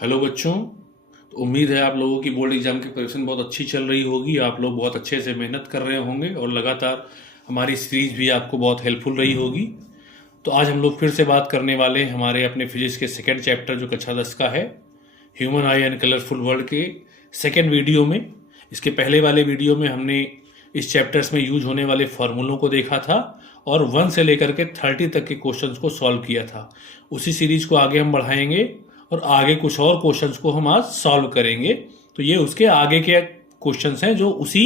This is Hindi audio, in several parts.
हेलो बच्चों। तो उम्मीद है आप लोगों की बोर्ड एग्जाम की प्रिपरेशन बहुत अच्छी चल रही होगी। आप लोग बहुत अच्छे से मेहनत कर रहे होंगे और लगातार हमारी सीरीज भी आपको बहुत हेल्पफुल रही होगी। तो आज हम लोग फिर से बात करने वाले हैं हमारे अपने फिजिक्स के सेकेंड चैप्टर जो कक्षा 10 का है, human I and colourful world के सेकेंड वीडियो में। इसके पहले वाले वीडियो में हमने इस चैप्टर्स में यूज होने वाले फॉर्मूलों को देखा था और 1 से लेकर के 30 तक के क्वेश्चंस को सॉल्व किया था। उसी सीरीज को आगे हम बढ़ाएंगे और आगे कुछ और क्वेश्चंस को हम आज सॉल्व करेंगे। तो ये उसके आगे के क्वेश्चंस हैं जो उसी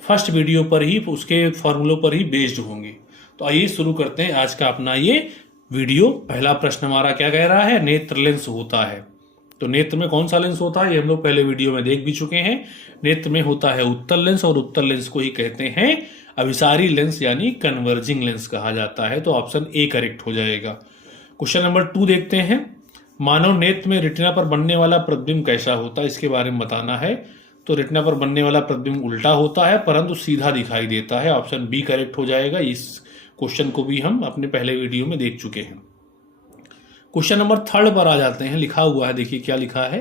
फर्स्ट वीडियो पर ही, उसके फॉर्मूलों पर ही बेस्ड होंगे। तो आइए शुरू करते हैं आज का अपना ये वीडियो। पहला प्रश्न हमारा क्या कह रहा है, नेत्र लेंस होता है। तो नेत्र में कौन सा लेंस होता है ये हम लोग पहले वीडियो में देख भी चुके हैं। नेत्र में होता है उत्तल लेंस और उत्तल लेंस को ही कहते हैं अभिसारी लेंस यानी कन्वर्जिंग लेंस कहा जाता है। तो ऑप्शन ए करेक्ट हो जाएगा। क्वेश्चन नंबर 2 देखते हैं। मानव नेत्र में रेटिना पर बनने वाला प्रतिबिंब कैसा होता है, इसके बारे में बताना है। तो रेटिना पर बनने वाला प्रतिबिंब उल्टा होता है परंतु सीधा दिखाई देता है। ऑप्शन बी करेक्ट हो जाएगा। इस क्वेश्चन को भी हम अपने पहले वीडियो में देख चुके हैं। क्वेश्चन नंबर 3 पर आ जाते हैं। लिखा हुआ है, देखिए क्या लिखा है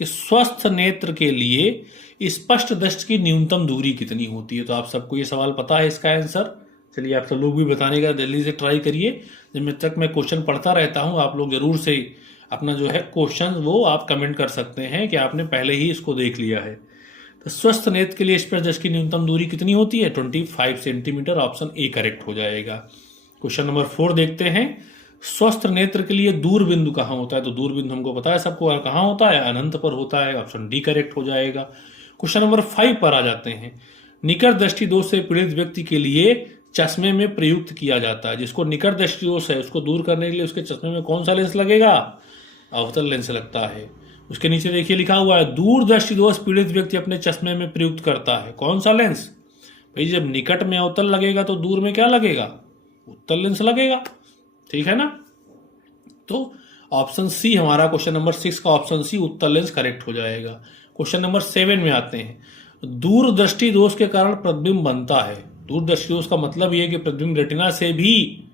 कि स्वस्थ नेत्र के लिए स्पष्ट दृष्टि की न्यूनतम दूरी कितनी होती है। तो आप सबको ये सवाल पता है इसका आंसर। चलिए आप सब लोग भी बताने का जल्दी से ट्राई करिए। जब तक मैं क्वेश्चन पढ़ता रहता हूं आप लोग जरूर से अपना जो है क्वेश्चन वो आप कमेंट कर सकते हैं कि आपने पहले ही इसको देख लिया है। तो स्वस्थ नेत्र के लिए स्पष्ट दृष्टि की न्यूनतम दूरी कितनी होती है, 25 सेंटीमीटर। ऑप्शन ए करेक्ट हो जाएगा। क्वेश्चन नंबर 4 देखते हैं। स्वस्थ नेत्र के लिए दूर बिंदु कहाँ होता है। तो दूर बिंदु हमको पता है सबको, कहाँ होता है, अनंत पर होता है। ऑप्शन डी करेक्ट हो जाएगा। क्वेश्चन नंबर 5 पर आ जाते हैं। निकट दृष्टि दोष से पीड़ित व्यक्ति के लिए चश्मे में प्रयुक्त किया जाता है। जिसको निकट दृष्टि दोष है उसको दूर करने के लिए उसके चश्मे में कौन सा लेंस लगेगा, अवतल लेंस लगता है। उसके नीचे देखिए लिखा हुआ है दूर दृष्टि दोष पीड़ित व्यक्ति अपने चश्मे में प्रयुक्त करता है। कौन सा लेंस भाई, जब निकट में अवतल लगेगा तो दूर में क्या लगेगा, उत्तल लेंस लगेगा। ठीक है ना। तो ऑप्शन सी हमारा क्वेश्चन नंबर 6 का ऑप्शन सी उत्तल लेंस करेक्ट हो जाएगा। क्वेश्चन नंबर 7 में आते हैं। दूर दृष्टि दोष के कारण प्रतिबिंब बनता है। दूर दृष्टि दोष का मतलब यह कि प्रतिबिंब रेटिना से भी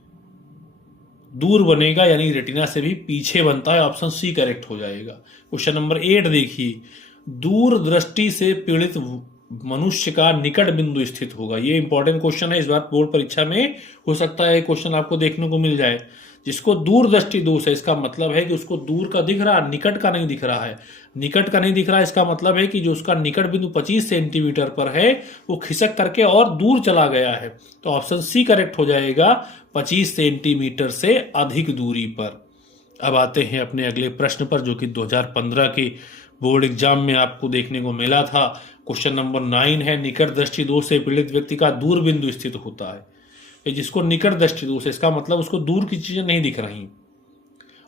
दूर बनेगा यानी रेटिना से भी पीछे बनता है। ऑप्शन सी करेक्ट हो जाएगा। क्वेश्चन नंबर 8 देखिए। दूर दृष्टि से पीड़ित मनुष्य का निकट बिंदु स्थित होगा। ये इंपॉर्टेंट क्वेश्चन है, इस बार बोर्ड परीक्षा में हो सकता है क्वेश्चन आपको देखने को मिल जाए। जिसको दूर दृष्टि दोष है इसका मतलब है कि उसको दूर का दिख रहा, निकट का नहीं दिख रहा है। निकट का नहीं दिख रहा इसका मतलब है कि जो उसका निकट बिंदु 25 सेंटीमीटर पर है वो खिसक करके और दूर चला गया है। तो ऑप्शन सी करेक्ट हो जाएगा, 25 सेंटीमीटर से अधिक दूरी पर। अब आते हैं अपने अगले प्रश्न पर जो कि 2015 के बोर्ड एग्जाम में आपको देखने को मिला था। क्वेश्चन नंबर 9 है। निकट दृष्टि दोष से पीड़ित व्यक्ति का दूर बिंदु स्थित होता है। जिसको निकट दृष्टि दोष है इसका मतलब उसको दूर की चीजें नहीं दिख रही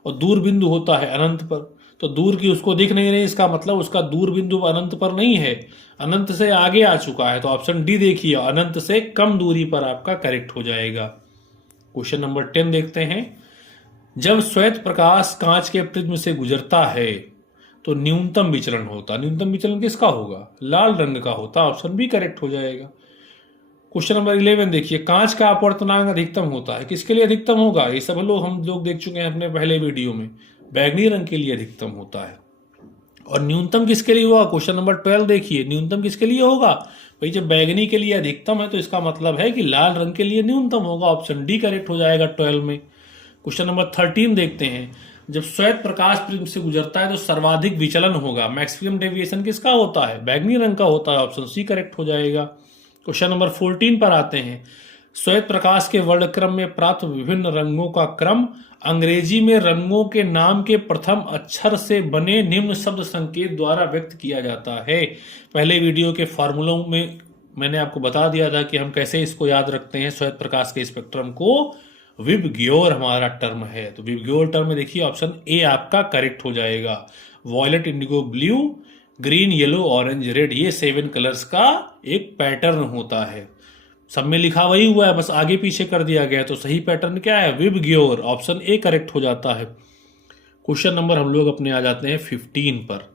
और दूर बिंदु होता है अनंत पर। तो दूर की उसको दिख नहीं रही इसका मतलब उसका दूर बिंदु अनंत पर नहीं है, अनंत से आगे आ चुका है। तो ऑप्शन डी देखिए, अनंत से कम दूरी पर आपका करेक्ट हो जाएगा। क्वेश्चन नंबर 10 देखते हैं। जब श्वेत प्रकाश कांच के प्रिज्म से गुजरता है तो न्यूनतम विचलन होता। न्यूनतम विचलन किसका होगा, लाल रंग का होता। ऑप्शन बी करेक्ट हो जाएगा। क्वेश्चन नंबर 11 देखिए। कांच का अपवर्तनांक अधिकतम होता है, किसके लिए अधिकतम होगा, ये सब हम लोग देख चुके हैं अपने पहले वीडियो में। बैगनी रंग के लिए अधिकतम होता है। और न्यूनतम किसके लिए हुआ, क्वेश्चन नंबर 12 देखिए। न्यूनतम किसके लिए होगा भाई, जब बैगनी के लिए अधिकतम है तो इसका मतलब है कि लाल रंग के लिए न्यूनतम होगा। ऑप्शन डी करेक्ट हो जाएगा 12 में। क्वेश्चन नंबर 13 देखते हैं। जब श्वेत प्रकाश प्रिज्म से गुजरता है तो सर्वाधिक विचलन होगा। मैक्सिमम डेविएशन किसका होता है, बैगनी रंग का होता है। ऑप्शन सी करेक्ट हो जाएगा। क्वेश्चन नंबर 14 पर आते हैं। श्वेत प्रकाश के वर्णक्रम में प्राप्त विभिन्न रंगों का क्रम अंग्रेजी में रंगों के नाम के प्रथम अक्षर से बने निम्न शब्द संकेत द्वारा व्यक्त किया जाता है। पहले वीडियो के फॉर्मूलों में मैंने आपको बता दिया था कि हम कैसे इसको याद रखते हैं श्वेत प्रकाश के स्पेक्ट्रम को। विबग्योर हमारा टर्म है। तो विबग्योर टर्म में देखिए ऑप्शन ए आपका करेक्ट हो जाएगा। Violet, indigo, blue, green, yellow, orange, red, ये 7 कलर्स का एक पैटर्न होता है। सब में लिखा वही हुआ है, बस आगे पीछे कर दिया गया। तो सही पैटर्न क्या है, विबग्योर। ऑप्शन ए करेक्ट हो जाता है। क्वेश्चन नंबर हम लोग अपने आ जाते हैं 15 पर।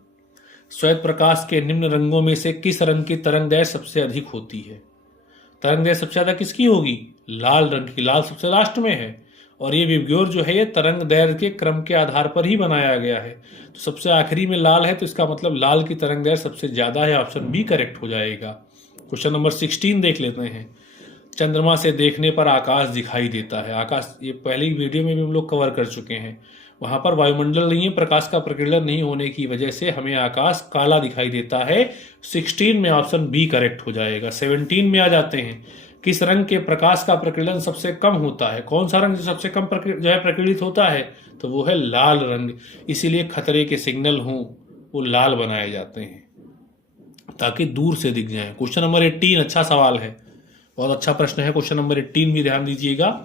श्वेत प्रकाश के निम्न रंगों में से किस रंग की तरंगदैर्घ्य सबसे अधिक होती है। तरंगदैर्घ्य सबसे ज्यादा किसकी होगी, लाल रंग की। लाल सबसे लास्ट में है और ये विबग्योर जो है ये तरंग दैर्घ्य के क्रम के आधार पर ही बनाया गया है। तो सबसे आखिरी में लाल है तो इसका मतलब लाल की तरंग दैर्घ्य सबसे ज्यादा है, ऑप्शन बी करेक्ट हो जाएगा। क्वेश्चन नंबर 16 देख लेते हैं। चंद्रमा से देखने पर आकाश दिखाई देता है। आकाश ये पहली वीडियो में भी हम लोग कवर कर चुके हैं। वहां पर वायुमंडल नहीं है, प्रकाश का प्रकीर्णन नहीं होने की वजह से हमें आकाश काला दिखाई देता है। 16 में ऑप्शन बी करेक्ट हो जाएगा। 17 में आ जाते हैं। किस रंग के प्रकाश का प्रकीर्णन सबसे कम होता है? कौन सा रंग जो सबसे कम जो है प्रकीर्णित होता है? तो वो है लाल रंग। इसीलिए खतरे के सिग्नल हों वो लाल बनाए जाते हैं ताकि दूर से दिख जाए। क्वेश्चन नंबर 18 अच्छा सवाल है, बहुत अच्छा प्रश्न है। क्वेश्चन नंबर 18 भी ध्यान दीजिएगा।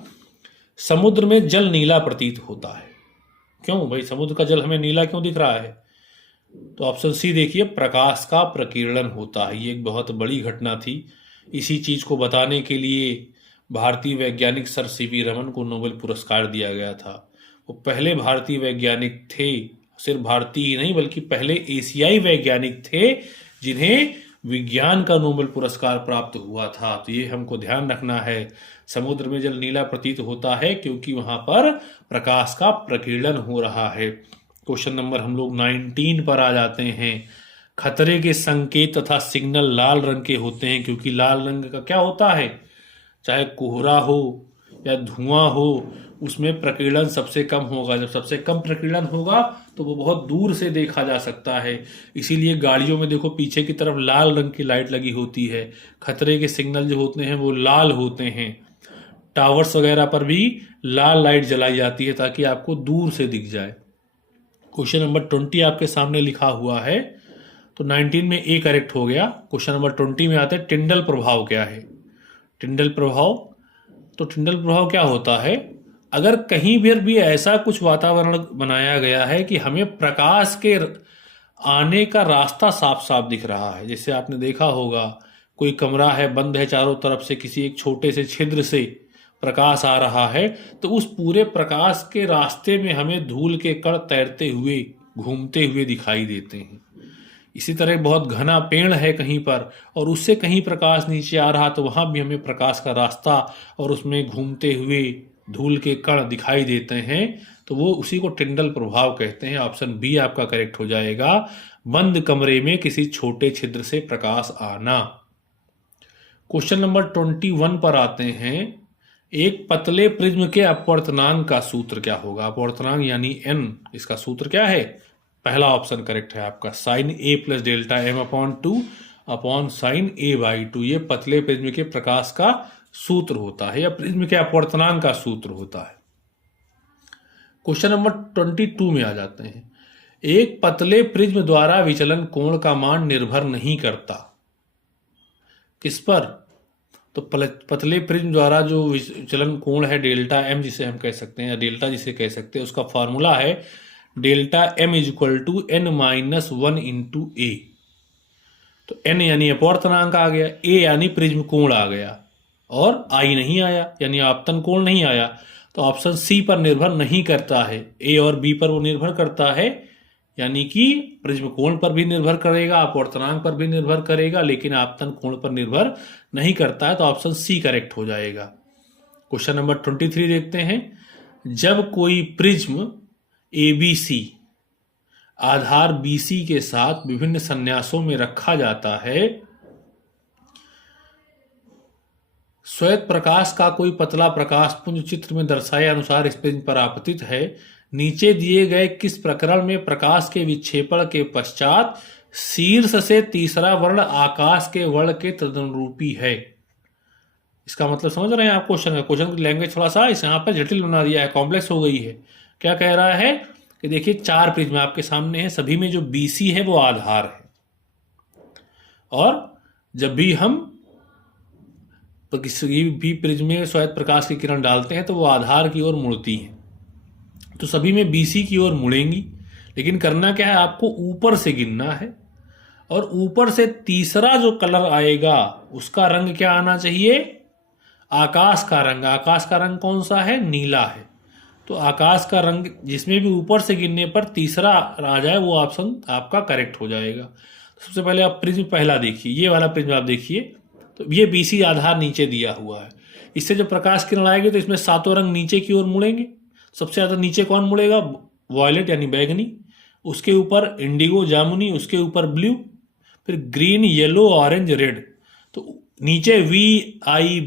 समुद्र में जल नीला प्रतीत होता है। क्यों भाई समुद्र का जल हमें नीला क्यों दिख रहा है? तो ऑप्शन सी देखिए, प्रकाश का प्रकीर्णन होता है। ये एक बहुत बड़ी घटना थी। इसी चीज को बताने के लिए भारतीय वैज्ञानिक सर सीवी रमन को नोबेल पुरस्कार दिया गया था। वो पहले भारतीय वैज्ञानिक थे, सिर्फ भारतीय ही नहीं बल्कि पहले एशियाई वैज्ञानिक थे जिन्हें विज्ञान का नोबेल पुरस्कार प्राप्त हुआ था। तो ये हमको ध्यान रखना है। समुद्र में जल नीला प्रतीत होता है क्योंकि वहां पर प्रकाश का प्रकीर्णन हो रहा है। क्वेश्चन नंबर हम लोग 19 पर आ जाते हैं। खतरे के संकेत तथा सिग्नल लाल रंग के होते हैं क्योंकि लाल रंग का क्या होता है, चाहे कोहरा हो या धुआं हो, उसमें प्रकीर्णन सबसे कम होगा। जब सबसे कम प्रकीर्णन होगा तो वो बहुत दूर से देखा जा सकता है। इसीलिए गाड़ियों में देखो पीछे की तरफ लाल रंग की लाइट लगी होती है। खतरे के सिग्नल जो होते हैं वो लाल होते हैं। टावर्स वगैरह पर भी लाल लाइट जलाई जाती है ताकि आपको दूर से दिख जाए। क्वेश्चन नंबर 20 आपके सामने लिखा हुआ है। तो 19 में ए करेक्ट हो गया। क्वेश्चन नंबर 20 में आते हैं टिंडल प्रभाव क्या है। टिंडल प्रभाव, तो टिंडल प्रभाव क्या होता है? अगर कहीं भी ऐसा कुछ वातावरण बनाया गया है कि हमें प्रकाश के आने का रास्ता साफ साफ दिख रहा है, जैसे आपने देखा होगा कोई कमरा है, बंद है चारों तरफ से, किसी एक छोटे से छिद्र से प्रकाश आ रहा है, तो उस पूरे प्रकाश के रास्ते में हमें धूल के कण तैरते हुए घूमते हुए दिखाई देते हैं। इसी तरह बहुत घना पेड़ है कहीं पर और उससे कहीं प्रकाश नीचे आ रहा तो वहां भी हमें प्रकाश का रास्ता और उसमें घूमते हुए धूल के कण दिखाई देते हैं। तो वो उसी को टिंडल प्रभाव कहते हैं। ऑप्शन बी आपका करेक्ट हो जाएगा। बंद कमरे में किसी छोटे छिद्र से प्रकाश आना। क्वेश्चन नंबर 21 पर आते हैं। एक पतले प्रिज्म के अपवर्तनांक का सूत्र क्या होगा? अपवर्तनांक यानी एन, इसका सूत्र क्या है? पहला ऑप्शन करेक्ट है आपका, sine A plus delta M upon 2 upon sine A by 2। ये पतले प्रिज्म के प्रकाश का सूत्र होता है या प्रिज्म के अपवर्तनांक का सूत्र होता है। क्वेश्चन नंबर 22 में आ जाते हैं। एक पतले प्रिज्म द्वारा विचलन कोण का मान निर्भर नहीं करता। किस पर? तो पतले प्रिज्म द्वारा जो विचलन कोण है डेल्टा एम जिसे हम कह सकते हैं या डेल्टा जिसे कह सकते हैं, उसका फॉर्मूला है delta M is equal to N minus 1 into A. तो एन यानी अपवर्तनांक आ गया, ए यानी प्रिज्म कोण आ गया और आई नहीं आया यानी आपतन कोण नहीं आया। तो ऑप्शन सी पर निर्भर नहीं करता है, ए और बी पर वो निर्भर करता है, यानी कि प्रिज्म कोण पर भी निर्भर करेगा, अपवर्तनांक पर भी निर्भर करेगा, लेकिन आपतन कोण पर निर्भर नहीं करता है। तो ऑप्शन सी करेक्ट हो जाएगा। क्वेश्चन नंबर 23 देखते हैं। जब कोई प्रिज्म ABC आधार BC के साथ विभिन्न संन्यासों में रखा जाता है, श्वेत प्रकाश का कोई पतला प्रकाश पुंज चित्र में दर्शाए अनुसार इस प्रिज्म पर आपतित है। नीचे दिए गए किस प्रकरण में प्रकाश के विक्षेपण के पश्चात शीर्ष से तीसरा वर्ण आकाश के वर्ण के तदनुरूपी है? इसका मतलब समझ रहे हैं आप क्वेश्चन का? क्वेश्चन की लैंग्वेज थोड़ा सा इस यहाँ पर जटिल बना दिया है, कॉम्प्लेक्स हो गई है। क्या कह रहा है कि देखिए 4 प्रिज्म आपके सामने है, सभी में जो BC है वो आधार है और जब भी हम किसी भी प्रिज्म में श्वेत प्रकाश की किरण डालते हैं तो वो आधार की ओर मुड़ती है। तो सभी में BC की ओर मुड़ेंगी, लेकिन करना क्या है, आपको ऊपर से गिनना है और ऊपर से तीसरा जो कलर आएगा उसका रंग क्या आना चाहिए? आकाश का रंग। आकाश का रंग कौन सा है? नीला है। तो आकाश का रंग जिसमें भी ऊपर से गिनने पर तीसरा आ जाए वो ऑप्शन आपका करेक्ट हो जाएगा। सबसे पहले आप प्रिज्म पहला देखिए, ये वाला प्रिज्म आप देखिए, तो ये BC आधार नीचे दिया हुआ है। इससे जो प्रकाश किरण आएगी तो इसमें सातों रंग नीचे की ओर मुड़ेंगे। सबसे ज़्यादा नीचे कौन मुड़ेगा? वॉयलेट यानी बैगनी, उसके ऊपर इंडिगो जामुनी, उसके ऊपर ब्लू, फिर ग्रीन, येलो, ऑरेंज, रेड। तो नीचे VIBGYOR,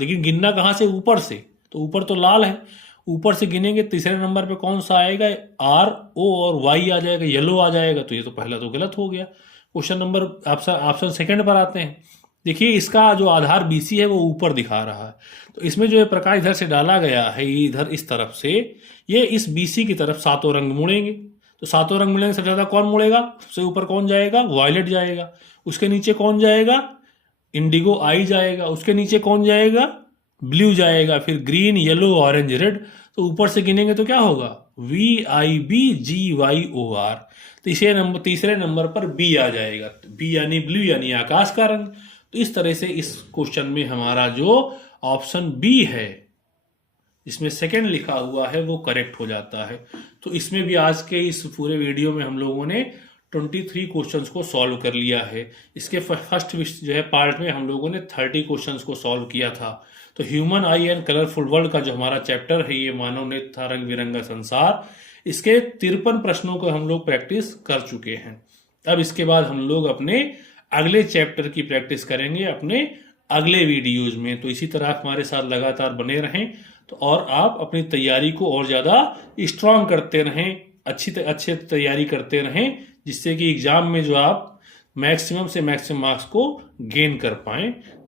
लेकिन गिनना कहाँ से? ऊपर से। तो ऊपर तो लाल है, ऊपर से गिनेंगे तीसरे नंबर पे कौन सा आएगा? RO और Y आ जाएगा, येलो आ जाएगा। तो ये तो पहला तो गलत हो गया। क्वेश्चन नंबर ऑप्शन सेकंड पर आते हैं। देखिए इसका जो आधार BC है वो ऊपर दिखा रहा है, तो इसमें जो है प्रकाश इधर से डाला गया है, ये इधर इस तरफ से, ये इस BC की तरफ सातों रंग मुड़ेंगे। तो सातों रंग मुड़ेंगे, सबसे ज्यादा कौन मुड़ेगा? सबसे ऊपर कौन जाएगा? वॉयलेट जाएगा। उसके नीचे कौन जाएगा? इंडिगो आई जाएगा। उसके नीचे कौन जाएगा? ब्लू जाएगा। फिर ग्रीन, येलो, ऑरेंज, रेड। तो ऊपर से गिनेंगे तो क्या होगा? VIBGYOR। तीसरे नंबर पर B आ जाएगा। B यानी ब्लू यानी आकाश का रंग। तो इस तरह से इस क्वेश्चन में हमारा जो ऑप्शन B है, इसमें सेकंड लिखा हुआ है, वो करेक्ट हो जाता है। तो इसमें भी आज के इस पूरे वीडियो में हम लोगों ने 23 क्वेश्चंस को सॉल्व कर लिया है। इसके फर्स्ट जो है पार्ट में हम लोगों ने 30 क्वेश्चंस को सॉल्व किया था। तो human I and colourful world का जो हमारा चैप्टर है, ये मानव नेत्र था रंग बिरंगा संसार, इसके 53 प्रश्नों को हम लोग प्रैक्टिस कर चुके हैं। अब इसके बाद हम लोग अपने अगले चैप्टर की प्रैक्टिस करेंगे अपने अगले वीडियोज में। तो इसी तरह हमारे साथ लगातार बने रहें, तो और आप अपनी तैयारी को और ज़्यादा स्ट्रांग करते रहें, अच्छे तैयारी करते रहें, जिससे कि एग्जाम में जो आप मैक्सिमम से मैक्सिमम मार्क्स को गेन कर पाएं।